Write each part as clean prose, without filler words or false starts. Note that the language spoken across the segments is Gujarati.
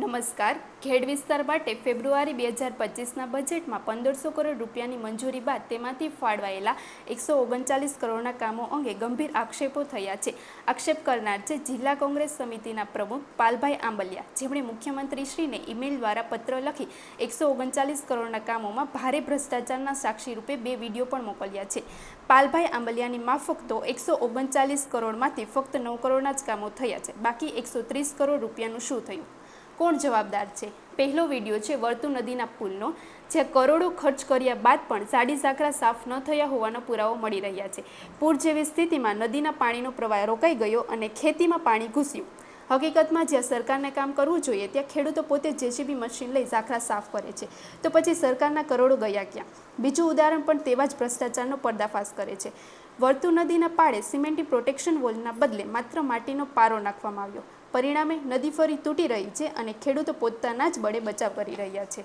નમસ્કાર. ખેડ વિસ્તાર માટે ફેબ્રુઆરી 2025ના બજેટમાં 1500 કરોડ રૂપિયાની મંજૂરી બાદ તેમાંથી ફાળવાયેલા 139 કરોડના કામો અંગે ગંભીર આક્ષેપો થયા છે. આક્ષેપ કરનાર છે જિલ્લા કોંગ્રેસ સમિતિના પ્રમુખ પાલભાઈ આંબલિયા, જેમણે મુખ્યમંત્રીશ્રીને ઈમેલ દ્વારા પત્ર લખી 139 કરોડના કામોમાં ભારે ભ્રષ્ટાચારના સાક્ષી રૂપે 2 વિડીયો પણ મોકલ્યા છે. પાલભાઈ આંબલિયાની માફક તો 139 કરોડમાંથી ફક્ત 9 કરોડના જ કામો થયા છે. બાકી 130 કરોડ રૂપિયાનું શું થયું? કોણ જવાબદાર છે? પહેલો વિડીયો છે વર્તુ નદીના પુલનો, જ્યાં કરોડો ખર્ચ કર્યા બાદ પણ ઝાડી ઝાકરા સાફ ન થયા હોવાનો પુરાવો મળી રહ્યા છે. પૂર જેવી સ્થિતિમાં નદીના પાણીનો પ્રવાહ રોકાઈ ગયો અને ખેતીમાં પાણી ઘૂસ્યું. હકીકતમાં જ્યાં સરકારને કામ કરવું જોઈએ ત્યાં ખેડૂતો પોતે જેસીબી મશીન લઈ ઝાકરા સાફ કરે છે, તો પછી સરકારના કરોડો ગયા ક્યાં? બીજું ઉદાહરણ પણ તેવા જ ભ્રષ્ટાચારનો પર્દાફાશ કરે છે. વર્તુ નદીના પાળે સિમેન્ટી પ્રોટેક્શન વોલના બદલે માત્ર માટીનો પારો નાખવામાં આવ્યો. પરિણામે નદી ફરી તૂટી રહી છે અને ખેડૂતો પોતાના જ બળે બચાવ કરી રહ્યા છે.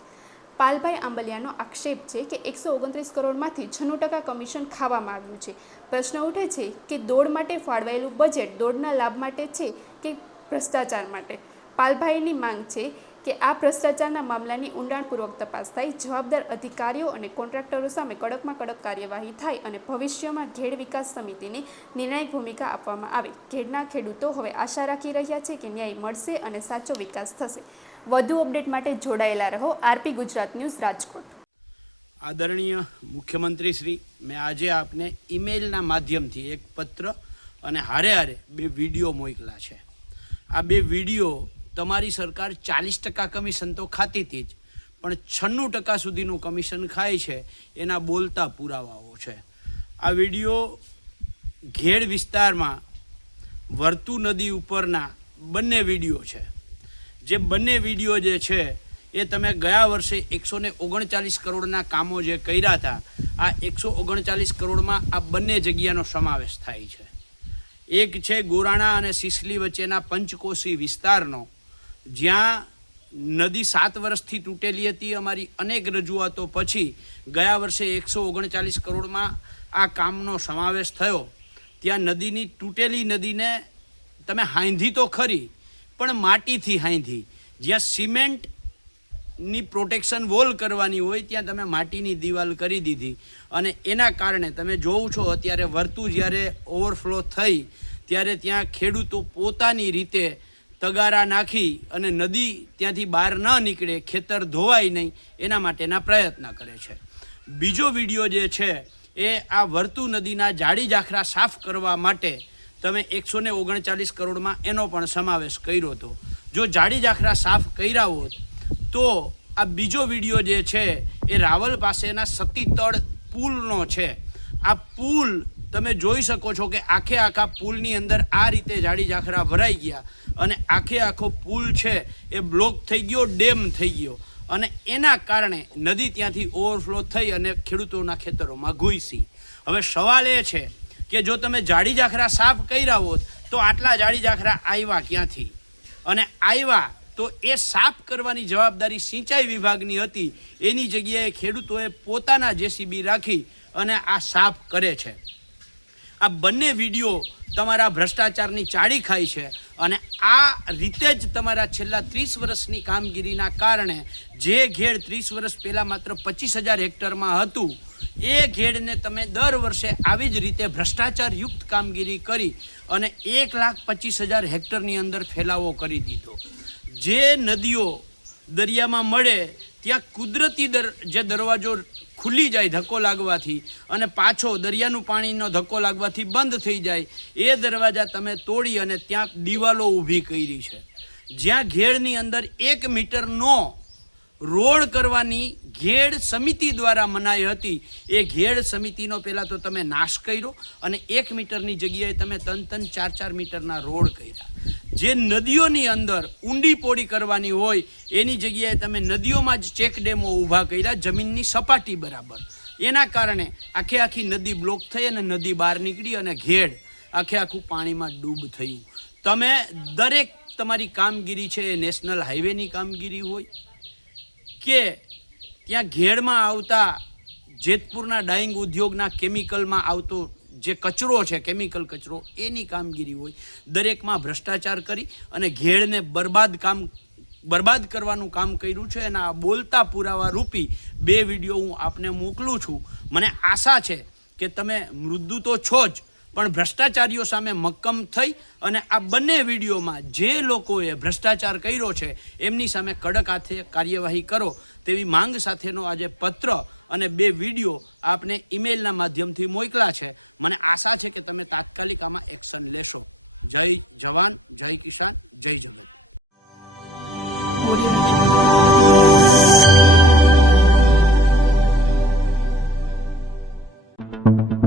પાલભાઈ આંબલિયાનો આક્ષેપ છે કે 129 કરોડમાંથી 96% કમિશન ખાવામાં આવ્યું છે. પ્રશ્ન ઉઠે છે કે દોડ માટે ફાળવાયેલું બજેટ દોડના લાભ માટે છે કે ભ્રષ્ટાચાર માટે? પાલભાઈની માંગ છે કે આ ભ્રષ્ટાચારના મામલાની ઊંડાણપૂર્વક તપાસ થાય, જવાબદાર અધિકારીઓ અને કોન્ટ્રાક્ટરો સામે કડકમાં કડક કાર્યવાહી થાય અને ભવિષ્યમાં ઘેડ વિકાસ સમિતિને નિર્ણાયક ભૂમિકા આપવામાં આવે. ઘેડના ખેડૂતો હવે આશા રાખી રહ્યા છે કે ન્યાય મળશે અને સાચો વિકાસ થશે. વધુ અપડેટ માટે જોડાયેલા રહો આરપી ગુજરાત ન્યૂઝ, રાજકોટ. આદરણીય મુખ્યમંત્રી શ્રી, મેં આજે આપને ઈમેલના માધ્યમથી એક પત્ર અને હારે 2 વિડીયો મોકલા છે. આ 2 વિડીયો તમારી સરકાર 40% કમિશન તો ખાતી હતી જ, પણ 96% સુધીનું કમિશન ખાય છે એના બોલતા પુરાવાઓ છે. આ વિડીયો ઘેડ વિસ્તારમાં વર્તુ નદી ઉપરના બંને વિડીયો છે. જે બંને વિડીયો જે છે એ તમે ગયા વર્ષે 139 કરોડના કામો જે કર્યા હતા, આ 139 કરોડમાં આ બંને જગ્યાનો સમાવેશ થાય છે. એક છે ગોરાણા અને સિસલી વચ્ચેના પંચકોશી વિસ્તારનો, જ્યાં નદી 7 વર્ષથી તૂટેલી હતી. અમારી અનેક રજૂઆતો પછી ગયા વર્ષે 139 કરોડમાં આ કામનો સમાવેશ થયો. ત્યાં નદીની તૂટેલી નદીને તમે હાંધી તો ખરી, પણ માટીથી હાંધી. જ્યાં સિમેન્ટની પ્રોટેક્શન વોલ કરવાની હોય ત્યાં તમે માટીની દિવાલ કરી દીધી અને એના કારણે તમે જોવો છો અત્યારે વર્તુ જ્યારે ઓવરફ્લો થઈ ત્યારે ત્યાં ખેડૂતો પોતાની રીતે તગારા નાખી અને નદી ત્યાંથી બહાર ન નીકળે, ખેતર ધોવાય નહીં, એના માટેના પ્રયત્ન કરે છે. બીજો વિડીયો જે છે એ આ વર્તુ નદીના ઝાડી ઝાખરા સાફ કરવા માટે તમે 139 કરોડમાં એનો પણ સમાવેશ કર્યો હતો. જો ઝાડી ઝાખરા સાફ કર્યા હોત તો આ બીજો વિડીયો જે છે એ રાવલ પાસેના સતીતળ પુલનો છે. આ પુલ તમે જોઈ શકો છો કે આખા પુલની અંદર આ રીતે ઝાડી ઝાખરા ભરાઈ ગયા અને આખો પુલ છે એ બ્લોક થઈ ગયો, ડેમ થઈ ગયો અને એના કારણે નદી ત્યાંથી ઓવરફ્લો થઈ અને ખેડૂતોના ખેતરોમાં ઘૂસી. હવે સવાલ એ છે કે જો તમે ઝાડી ઝાખરા સાફ કર્યા હોત તો આટલા ઝાડી ઝાખરા આવ્યા ક્યાંથી? અને આવ્યા તો એ સાફ કરવાની જવાબદારી સિંચાઈ વિભાગની હતી. એની જગ્યાએ ખેડૂતોએ પોતાના જેસીબી રાખી અને આ સાફ કરે છે. આ બંને વિડીયો તમારા ભ્રષ્ટાચારની ચાળી ખાય છે અને આ રીતે જ તમારા છેલ્લા 30 વર્ષની કામગીરીના કારણે જે ઘેડ 30 વર્ષ પહેલાં માત્ર 25,000 હેક્ટરમાં હતું, એ ઘેડને તમે દર વર્ષે આવી જ રીતે ભ્રષ્ટાચારયુક્ત કામગીરી કરી અને 1,25,000 હેક્ટરની અંદર ફેલાવો કરી દીધો. જે નદીઓ દરિયામાં મળે ત્યાં કુદરતી જે દરવાજો ખુલ્લી જાય ધક્કો લાગવાથી અને પાછો દરિયાનું પાણીનો ધક્કો લાગવાથી બંધ થઈ જાય, એ દરવાજા તમે તોડી અને ત્યાં દિવાલો ઊભી કરી છે. જ્યાં ઘેડની અંદર 1 મીટરનો રોડ કરવાની ઘેડ સમિતિ દ્વારા મનાઈ હતી, એ ઘેડ સમિતિનો પહેલાં તો તમે નાશ કર્યો અને 1 મીટરની જગ્યાએ તમે 3-4 મીટરના રોડ કર્યા. જે નદીઓની અંદર ઊંડી પોડી કરવાની હોય એની જગ્યાએ તમે નદીઓમાં જ ચેક ડેમો ઊભા કર્યા જમીનની સપાટી બરાબર. એના કારણે આખી નદી બ્લોક થઈ અને નદી બહાર નીકળી અને ઘેડ આખું પાણીમાં ડૂબ થયું. તમે દરેક તમારી કામગીરી છે એ નેશનલ હાઈવેની કામગીરી હોય કે ત્યાં ઘેડમાં આવતા જેતપુરના ડાઇંગ ઉદ્યોગના કેમિકલમાં આવતો જે કચરો છે, કેમિકલ કચરો, એની કામગીરી હોય. દરેકમાં ભ્રષ્ટાચાર કરી અને ઘેડને બરબાદ કરવાનું કામ કર્યું છે. એના બોલતા પુરાવા રૂપી 2 વિડીયો હું આપને મોકલું છું. મને આશા છે કે તમે મૃદુ તો છો જ, પણ ભ્રષ્ટાચારીઓ સામે મક્કમ થઈ અને આ બંને વિડીયોમાં જે લોકોએ ભ્રષ્ટાચાર કર્યો છે એમની સામે કડક હાથે કાર્યવાહી કરો તેવી માંગ સાથેનો આજે પત્ર અને 2 વિડીયો આપને ઈમેલના માધ્યમથી મોકલા છે. મને આશા છે કે તમે તાત્કાલિક આમાં એક્શન લેશો. જય જવાન, જય કિસાન, જય જગત. Audio Jungle.